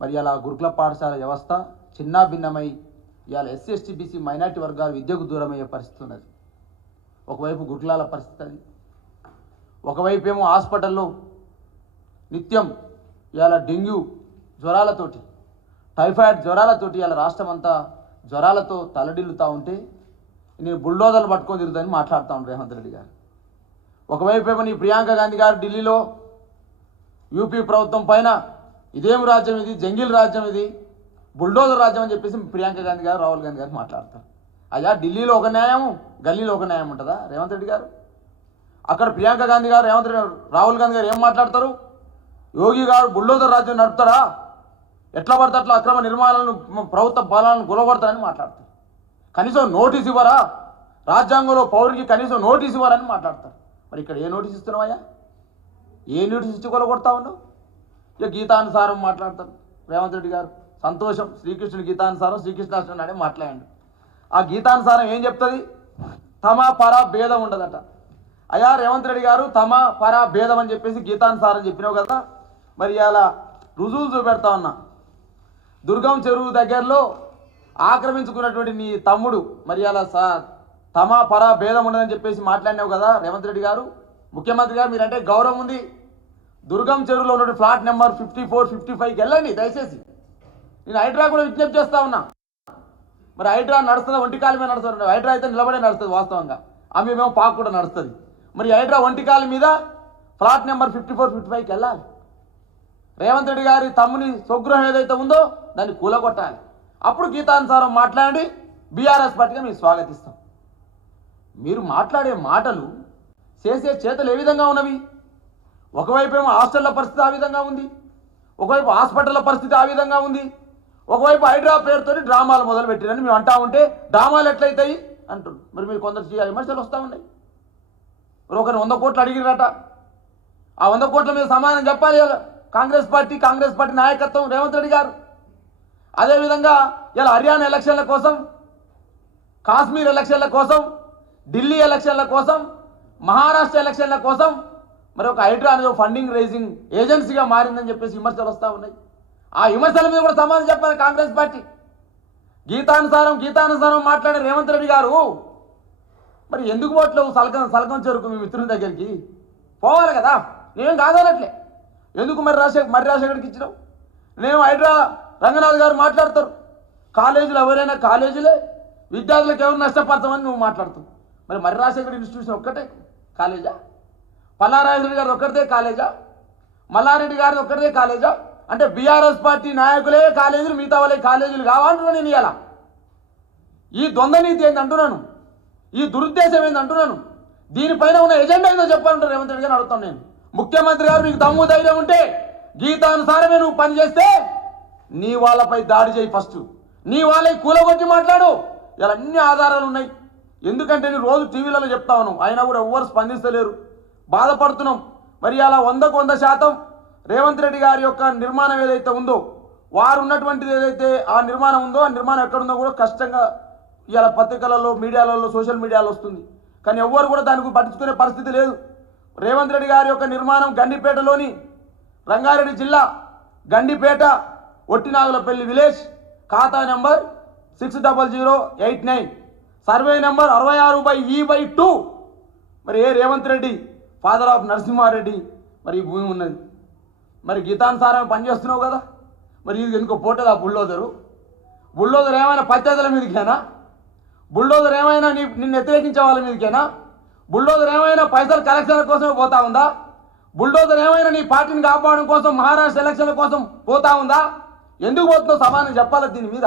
మరి అలా గురుకుల పాఠశాల వ్యవస్థ చిన్నాభిన్నమై ఇవాళ ఎస్సీ ఎస్టీ బీసీ మైనార్టీ వర్గాలు విద్యకు దూరమయ్యే పరిస్థితి ఉన్నది. ఒకవైపు గురుకులాల పరిస్థితి అది, ఒకవైపు ఏమో హాస్పిటల్లో నిత్యం ఇవాళ డెంగ్యూ జ్వరాలతోటి టైఫాయిడ్ జ్వరాలతోటి ఇవాళ రాష్ట్రం అంతా జ్వరాలతో తలడిల్లుతూ ఉంటే నేను బుల్డోజర్లు పట్టుకొని తిరుగుతానని మాట్లాడుతూ ఉంటాను రేవంత్ రెడ్డి గారు. ఒకవైపు ఏమో నీ ప్రియాంక గాంధీ గారు ఢిల్లీలో యూపీ ప్రభుత్వం పైన ఇదేం రాజ్యం ఇది, జంగిల్ రాజ్యం ఇది, బుల్డోజర్ రాజ్యం అని చెప్పేసి ప్రియాంక గాంధీ గారు రాహుల్ గాంధీ గారు మాట్లాడతారు. అయ్యా ఢిల్లీలో ఒక న్యాయం, గల్లీలో ఒక న్యాయం ఉంటుందా రేవంత్ రెడ్డి గారు? అక్కడ ప్రియాంక గాంధీ గారు రాహుల్ గాంధీ గారు ఏం మాట్లాడతారు? యోగి గారు బుల్డోజర్ రాజ్యం నడుపుతారా, ఎట్లా పడితే అట్లా అక్రమ నిర్మాణాలను ప్రభుత్వ పాలనను గులగొడతారని మాట్లాడతారు. కనీసం నోటీస్ ఇవ్వరా, రాజ్యాంగంలో పౌరుడికి కనీసం నోటీస్ ఇవ్వరని మాట్లాడతారు. మరి ఇక్కడ ఏ నోటీస్ ఇస్తున్నావయ్యా? ఏ నోటీస్ ఇచ్చి కొలగొడతా ఉన్నావు? ఇక గీతానుసారం మాట్లాడతారు రేవంత్ రెడ్డి గారు. సంతోషం, శ్రీకృష్ణుడి గీతానుసారం శ్రీకృష్ణాష్టమి నాడే మాట్లాడండి. ఆ గీతానుసారం ఏం చెప్తుంది? తమ పర భేదం ఉండదట. అయ్యా రేవంత్ రెడ్డి గారు తమ పర భేదం అని చెప్పేసి గీతానుసారం చెప్పినావు కదా, మరి ఇలా రుజువులు చూపెడతా ఉన్నా. దుర్గం చెరువు దగ్గరలో ఆక్రమించుకున్నటువంటి నీ తమ్ముడు మరి అలా తమ పర భేదం ఉండదని చెప్పేసి మాట్లాడినావు కదా రేవంత్ రెడ్డి గారు. ముఖ్యమంత్రి గారు మీరంటే గౌరవం ఉంది. దుర్గం చెరువులో ఉన్న ఫ్లాట్ నెంబర్ 54, 55కి వెళ్ళండి దయచేసి. నేను హైడ్రా కూడా విజ్ఞప్తి చేస్తా ఉన్నా. మరి హైడ్రా నడుస్తుందా? ఒంటికాల మీద నడుస్తుంది. హైడ్రా అయితే నిలబడే నడుస్తుంది వాస్తవంగా, ఆమె మేము పాకు కూడా నడుస్తుంది. మరి హైడ్రా ఒంటికాల మీద ఫ్లాట్ నెంబర్ 54, 55కి వెళ్ళాలి. రేవంత్ రెడ్డి గారి తమ్ముని స్వగృహం ఏదైతే ఉందో దాన్ని కూలగొట్టాలి. అప్పుడు గీతానుసారం మాట్లాడి బీఆర్ఎస్ పార్టీగా మేము స్వాగతిస్తాం. మీరు మాట్లాడే మాటలు, చేసే చేతలు ఏ విధంగా ఉన్నవి? ఒకవైపు ఏమో హాస్టళ్ల పరిస్థితి ఆ విధంగా ఉంది, ఒకవైపు హాస్పిటల్ల పరిస్థితి ఆ విధంగా ఉంది, ఒకవైపు హైడ్రా పేరుతో డ్రామాలు మొదలు పెట్టిరని మేము అంటా ఉంటే డ్రామాలు ఎట్లయితాయి అంటారు. మరి మీరు కొందరు విమర్శలు వస్తూ ఉన్నాయి. మరి ఒకరు 100 కోట్లు అడిగిరట, ఆ 100 కోట్ల మీద సమాధానం చెప్పాలి కాంగ్రెస్ పార్టీ నాయకత్వం రేవంత్ రెడ్డి గారు. అదేవిధంగా ఇలా హర్యానా ఎలక్షన్ల కోసం, కాశ్మీర్ ఎలక్షన్ల కోసం, ఢిల్లీ ఎలక్షన్ల కోసం, మహారాష్ట్ర ఎలక్షన్ల కోసం మరి ఒక హైడ్రా అనేది ఫండింగ్ రైజింగ్ ఏజెన్సీగా మారిందని చెప్పేసి విమర్శలు వస్తూ ఉన్నాయి. ఆ విమర్శల మీద కూడా సమాధానం చెప్పాలి కాంగ్రెస్ పార్టీ. గీతానుసారం మాట్లాడే రేవంత్ రెడ్డి గారు మరి ఎందుకు పోవట్లేవు సలకం చెరుకు మీ మిత్రుని దగ్గరికి? పోవాలి కదా, నేనేం కాదనట్లే. ఎందుకు మరి రాజశేఖర్కి ఇచ్చినావు? నేను హైడ్రా రంగనాథ్ గారు మాట్లాడతారు, కాలేజీలు ఎవరైనా కాలేజీలే, విద్యార్థులకు ఎవరు నష్టపడతామని నువ్వు మాట్లాడుతావు. మరి రాజశేఖర్ ఇన్స్టిట్యూషన్ ఒక్కటే కాలేజా? పల్లారాజరెడ్డి గారు ఒక్కరిదే కాలేజా? మల్లారెడ్డి గారిది ఒక్కరిదే కాలేజా? అంటే బీఆర్ఎస్ పార్టీ నాయకులే కాలేజీలు, మిగతా వాళ్ళే కాలేజీలు కావాలంటున్నా నేను. ఇలా ఈ ద్వంద్వ నీతి ఏంది అంటున్నాను, ఈ దురుద్దేశం ఏంది అంటున్నాను. దీనిపైన ఉన్న ఎజెండా ఏదో చెప్పాలంటారు రేవంత్ రెడ్డి గారు అడుగుతాను నేను. ముఖ్యమంత్రి గారు నీకు దమ్ము ధైర్యం ఉంటే గీతానుసారమే నువ్వు పనిచేస్తే నీ వాళ్ళపై దాడి చేయి. ఫస్ట్ నీ వాళ్ళకి కూలగొట్టి మాట్లాడు. ఇలా అన్ని ఆధారాలు ఉన్నాయి. ఎందుకంటే నేను రోజు టీవీలలో చెప్తా ఉన్నాం, అయినా కూడా ఎవరు స్పందిస్తలేరు, బాధపడుతున్నాం. మరి అలా 100కు 100% రేవంత్ రెడ్డి గారి యొక్క నిర్మాణం ఏదైతే ఉందో, వారు ఉన్నటువంటిది ఏదైతే ఆ నిర్మాణం ఉందో, ఆ నిర్మాణం ఎక్కడుందో కూడా కష్టంగా ఇలా పత్రికలలో, మీడియాలలో, సోషల్ మీడియాలో వస్తుంది. కానీ ఎవ్వరు కూడా దానికి పట్టించుకునే పరిస్థితి లేదు. రేవంత్ రెడ్డి గారి యొక్క నిర్మాణం గండిపేటలోని, రంగారెడ్డి జిల్లా గండిపేట ఒట్టినాగులపల్లి విలేజ్, ఖాతా నెంబర్ 60089, సర్వే నెంబర్ 66/E/2. మరి ఏ రేవంత్ రెడ్డి ఫాదర్ ఆఫ్ నరసింహారెడ్డి మరి ఈ భూమి ఉన్నది. మరి గీతానుసారం పనిచేస్తున్నావు కదా, మరి ఇది ఎందుకో పోటదా బుల్డోజర్ ఏమైనా పత్యాదుల మీదకేనా? బుల్డోజర్ ఏమైనా నిన్ను వ్యతిరేకించే వాళ్ళ మీదకేనా? బుల్డోజర్ ఏమైనా పైసలు కలెక్షన్ల కోసమే పోతా ఉందా? బుల్డోజర్ ఏమైనా నీ పార్టీని కాపాడడం కోసం, మహారాష్ట్ర ఎలక్షన్ల కోసం పోతా ఉందా? ఎందుకు పోతుందో సమాధానం చెప్పాలి దీని మీద.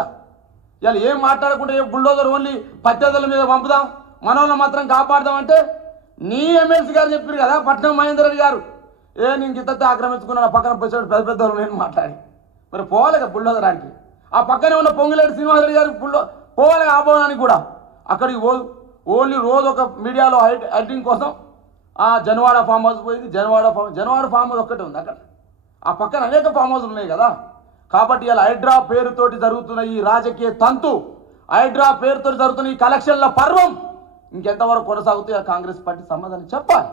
ఇలా ఏం మాట్లాడకుండా బుల్డోజర్ ఓన్లీ పత్యాదుల మీద పంపుదాం, మనోళ్ళని మాత్రం కాపాడదాం అంటే నీ ఎమ్మెల్సీ గారు చెప్పారు కదా, పట్నం మహేందర్ రెడ్డి గారు, నేను గిత్తతో ఆక్రమించుకున్నా పక్కన పోయి పెద్ద నేను మాట్లాడి మరి పోవాలి కదా బుల్డోజర్ ఆడికి. ఆ పక్కనే ఉన్న పొంగులేటి శ్రీనివాసరెడ్డి గారికి పోవాలి ఆపోవడానికి కూడా. అక్కడికి ఓన్లీ రోజు ఒక మీడియాలో హైటింగ్ కోసం జనవాడ ఫామ్ హౌస్ పోయింది. జనవాడ ఫామ్ హౌస్ ఒక్కటే ఉంది అక్కడ, ఆ పక్కన అనేక ఫామ్ హౌస్లు ఉన్నాయి కదా. కాబట్టి ఇలా హైడ్రా పేరుతోటి జరుగుతున్న ఈ రాజకీయ తంతు, హైడ్రా పేరుతో జరుగుతున్న ఈ కలెక్షన్ల పర్వం ఇంకెంతవరకు కొనసాగుతాయి కాంగ్రెస్ పార్టీ సమాధానం చెప్పాలి.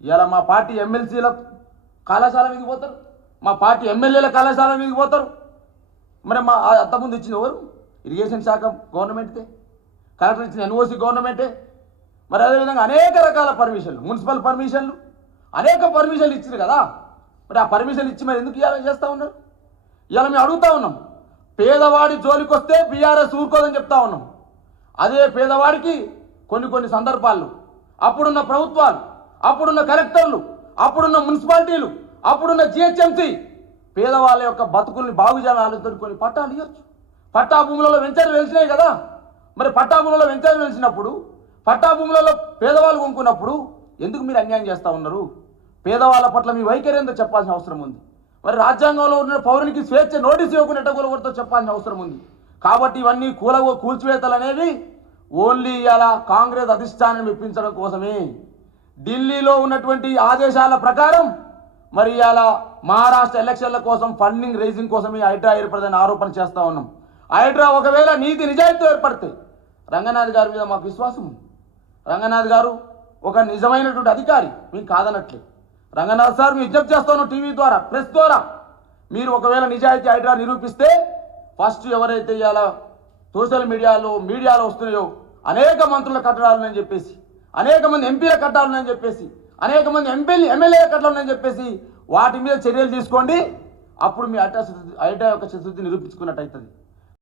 ఇలా మా పార్టీ ఎమ్మెల్సీల కళాశాల మీదకి పోతారు, మా పార్టీ ఎమ్మెల్యేల కళాశాల మీదకి పోతారు. మరి మా అంతకుముందు ఇచ్చిన ఎవరు? ఇరిగేషన్ శాఖ గవర్నమెంట్దే, కలెక్టర్ ఇచ్చిన ఎన్ఓసి గవర్నమెంటే. మరి అదేవిధంగా అనేక రకాల పర్మిషన్లు, మున్సిపల్ పర్మిషన్లు, అనేక పర్మిషన్లు ఇచ్చారు కదా. మరి ఆ పర్మిషన్ ఇచ్చి మరి ఎందుకు ఇవాళ చేస్తూ ఉన్నారు? ఇవాళ మేము అడుగుతా ఉన్నాం, పేదవాడి జోలికి వస్తే బీఆర్ఎస్ ఊరుకోదని చెప్తా ఉన్నాం. అదే పేదవాడికి కొన్ని సందర్భాల్లో అప్పుడున్న ప్రభుత్వాలు, అప్పుడున్న కలెక్టర్లు, అప్పుడున్న మున్సిపాలిటీలు, అప్పుడున్న జిహెచ్ఎంసీ పేదవాళ్ళ యొక్క బతుకుల్ని బాగు చేయాలని కొన్ని పట్టాలు ఇవ్వచ్చు. పట్టా భూములలో వెంచర్లు వెలిసినాయి కదా. మరి పట్టా భూములలో వెంచర్లు వెలిసినప్పుడు, పట్టా భూములలో పేదవాళ్ళు కొనుక్కున్నప్పుడు ఎందుకు మీరు అన్యాయం చేస్తూ ఉన్నారు? పేదవాళ్ళ పట్ల మీ వైఖరి ఏందో చెప్పాల్సిన అవసరం ఉంది. మరి రాజ్యాంగంలో ఉన్న పౌరునికి స్వేచ్ఛ నోటీస్ ఇవ్వకుండా ఎట్టగొలగొడతో చెప్పాల్సిన అవసరం ఉంది. కాబట్టి ఇవన్నీ కూల్చివేతలు అనేవి ఓన్లీ ఇలా కాంగ్రెస్ అధిష్టానం ఇప్పించడం కోసమే. ఢిల్లీలో ఉన్నటువంటి ఆదేశాల ప్రకారం మరి ఇలా మహారాష్ట్ర ఎలక్షన్ల కోసం ఫండింగ్ రైజింగ్ కోసమే హైడ్రా ఏర్పడదని ఆరోపణ చేస్తూ ఉన్నాం. హైడ్రా ఒకవేళ నీతి నిజాయితీతో ఏర్పడితే రంగనాథ్ గారి మీద మాకు విశ్వాసం ఉంది. రంగనాథ్ గారు ఒక నిజమైనటువంటి అధికారి, మేము కాదనట్లే. రంగనాథ్ సార్ మేము విజ్ఞప్తి చేస్తాను టీవీ ద్వారా, ప్రెస్ ద్వారా, మీరు ఒకవేళ నిజాయితీ హైడ్రా నిరూపిస్తే ఫస్ట్ ఎవరైతే ఇలా సోషల్ మీడియాలో వస్తున్నాయో అనేక మంత్రుల కట్టడాలని చెప్పేసి, అనేక మంది ఎంపీల కట్టాలని చెప్పేసి, అనేక మంది ఎమ్మెల్యేల కట్టాలని చెప్పేసి వాటి మీద చర్యలు తీసుకోండి. అప్పుడు మీ హైడ్రా యొక్క చిత్తశుద్ధి నిరూపించుకున్నట్టు అవుతుంది.